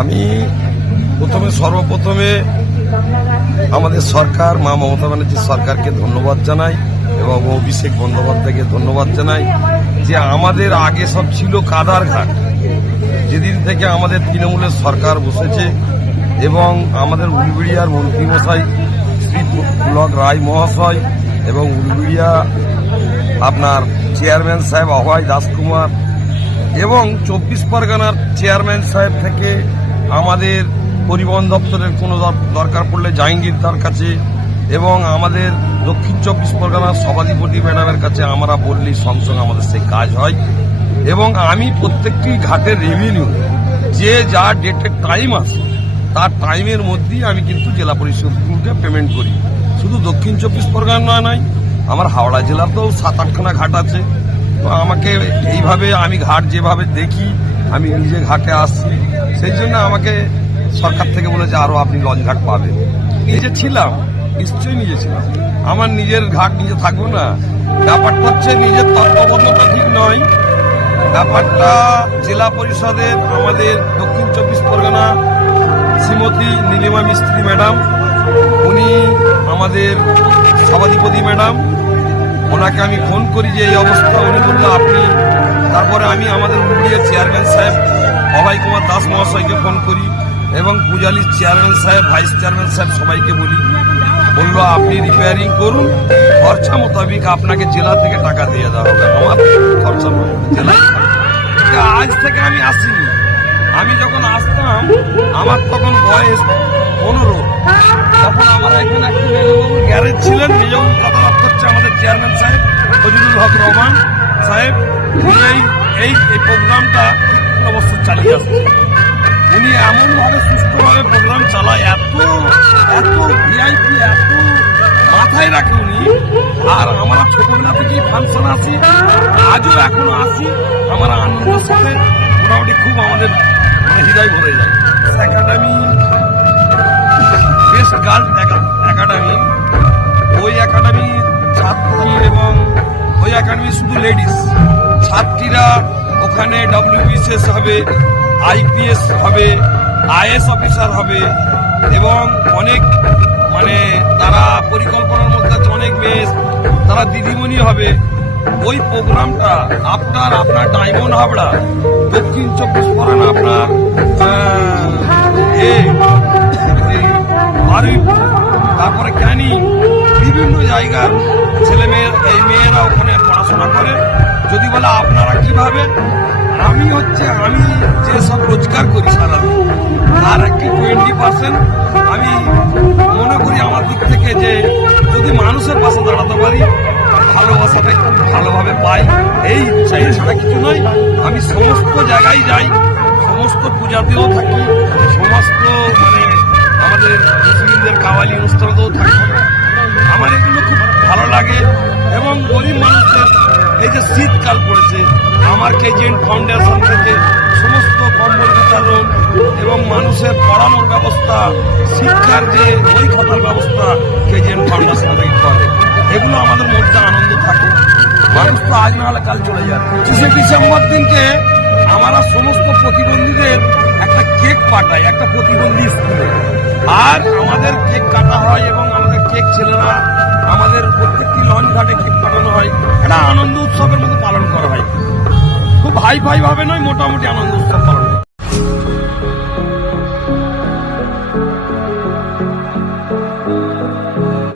আমি প্রথমে, সর্বপ্রথমে আমাদের সরকার, মা মমতা ব্যানার্জির সরকারকে ধন্যবাদ জানাই এবং অভিষেক বন্দ্যোপাধ্যায়কে ধন্যবাদ জানাই যে আমাদের আগে সব ছিল কাদার ঘাট। যেদিন থেকে আমাদের তৃণমূলের সরকার বসেছে এবং আমাদের উলবিড়িয়ার মন্ত্রীমশাই শ্রী পুলক রায় মহাশয় এবং উলবিড়িয়া আপনার চেয়ারম্যান সাহেব অভয় দাসকুমার এবং চব্বিশ পরগনার চেয়ারম্যান সাহেব থেকে আমাদের পরিবহন দপ্তরের কোনো দর- দরকার পড়লে জাহাঙ্গীর তার কাছে এবং আমাদের দক্ষিণ চব্বিশ পরগনার সভাধিপতি ম্যাডামের কাছে আমরা বললেই সঙ্গে সঙ্গে আমাদের সেই কাজ হয়। এবং আমি প্রত্যেকটি ঘাটের রেভিনিউ যে যা ডেটের টাইম আছে, তার টাইমের মধ্যেই আমি কিন্তু জেলা পরিষদগুলোকে পেমেন্ট করি। শুধু দক্ষিণ চব্বিশ পরগনা নয় আমার হাওড়া জেলাতেও সাত আটখানা ঘাট আছে। তো আমাকে এইভাবে আমি ঘাট যেভাবে দেখি আমি নিজে ঘাটে আসছি। সেই জন্য আমাকে সরকার থেকে বলেছে, আরও আপনি লঞ্চ ঘাট পাবেন। নিজে ছিলাম, নিশ্চয়ই নিজে ছিলাম। আমার নিজের ঘাট নিজে থাকব না। ব্যাপারটা হচ্ছে নিজের তত্ত্বাবধানতা ঠিক নয়। ব্যাপারটা জেলা পরিষদের, আমাদের দক্ষিণ চব্বিশ পরগনা শ্রীমতী নীলিমা মিস্ত্রি ম্যাডাম, উনি আমাদের সভাধিপতি ম্যাডাম, ওনাকে আমি ফোন করি যে এই অবস্থা। উনি বলল, আপনি তারপরে আমি আমাদের উল্লিয়া চেয়ারম্যান সাহেব, অভয় কুমার দাস মহাশয়কে ফোন করি এবং পূজালির চেয়ারম্যান সাহেব ভাইস চেয়ারম্যান সাহেব সবাইকে বলি, বলল, আপনি রিপেয়ারিং করুন, খরচা মোতাবিক আপনাকে জেলা থেকে টাকা দিয়ে দেওয়া হবে। আমার খরচা জেলা আজ থেকে আমি আসিনি। আমি যখন আসতাম, আমার তখন বয়স পনেরো। তখন আমার এখানে একটি গ্যারেজ ছিলেন কথাবার্তা হচ্ছে আমাদের চেয়ারম্যান সাহেব, ফজিলুল হক রহমান। সাহেব এই এই এই প্রোগ্রামটা বছর চালিয়ে আসছে উনি এমনভাবে সুস্থভাবে প্রোগ্রাম চালায়, এত এত ভিআইপি এত মাথায় রাখে উনি। আর আমরা ছোটবেলা থেকেই ফাংশন আসি আজও এখনও আসি আমরা আনন্দের সাথে মোটামুটি খুব আমাদের মানে হৃদয় ভরে যায়। Academy best girl academy ladies, ছাত্রীরা ওখানে ডব্লিউবিসিএস হবে আইপিএস হবে আইএস অফিসার হবে এবং অনেক মানে তারা পরিকল্পনার মধ্যে আছে, অনেক মেয়ে, তারা দিদিমণি হবে। ওই প্রোগ্রামটা আপনার আপনার ডায়মন্ড হাবড়া, দক্ষিণ চব্বিশ পরগনা আপনার তারপরে ক্যানি বিভিন্ন জায়গার ছেলে পড়াশোনা করে, যদি বলে আপনারা কীভাবে আমি হচ্ছে, আমি যে সব রোজগার করি সারাদিন তার একটি টোয়েন্টি পার্সেন্ট আমি মনে করি আমার দিক থেকে যে যদি মানুষের পাশে দাঁড়াতে পারি, ভালোবাসাটা একটু ভালোভাবে পাই। এই চাই সেটা কিছু নয় আমি সমস্ত জায়গায় যাই, সমস্ত পূজাতেও থাকি, সমস্ত মানে আমাদের মুসলিমদের কাওয়ালি অনুষ্ঠানেও থাকি। আমার এগুলো খুব ভালো লাগে এবং গরিব মানুষদের এই যে শীতকাল পড়েছে, আমার কেজেন্ট ফাউন্ডেশন থেকে সমস্ত কম্বল বিতরণ এবং মানুষের পড়ানোর ব্যবস্থা, শিক্ষার যে বই খাতার ব্যবস্থা কেজেন্ট ফাউন্ডেশন থেকে করে। এগুলো আমাদের মধ্যে আনন্দ থাকে। মানুষ তো আজ না হলে কাল চলে যায়। পঁচিশে ডিসেম্বর দিনকে আমরা সমস্ত প্রতিবন্ধীদের একটা কেক পাঠাই, একটা প্রতিবন্ধী স্কুলে। আর আমাদের কেক কাটা হয় এবং আনন্দ উৎসবের মতো পালন করা হয় খুব হাই ফাই ভাবে নয়, মোটামুটি আনন্দ উৎসব পালন করা।